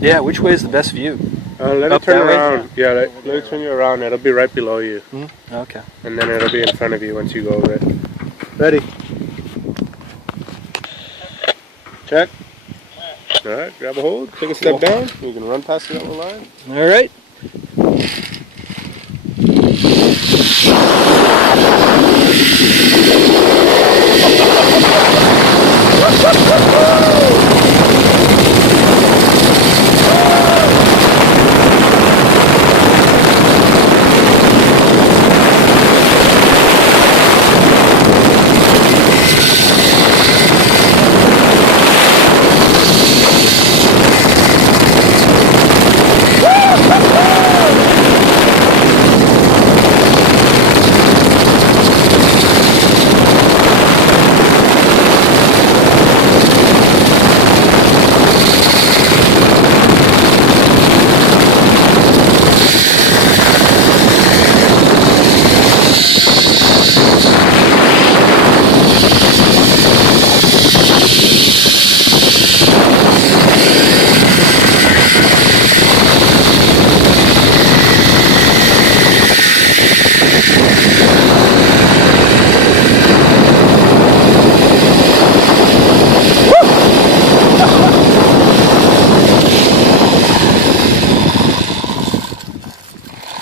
Yeah, which way is the best view? Let it turn around. Yeah, let it turn you around. It'll be right below you. Okay. And then it'll be in front of you once you go over it. Ready? Check. Alright, grab a hold, take a step down. You can run past the yellow line. Alright.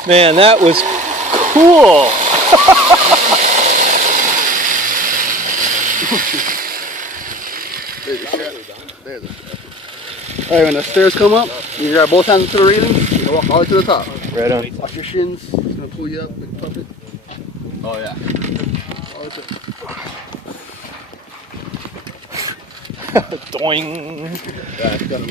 Man, that was cool. Alright, when the stairs come up, you grab both hands to the railing and walk all the way to the top. Right on. Watch your shins, it's gonna pull you up like a puppet. Oh yeah. All the way to Doing. Yeah, it's got a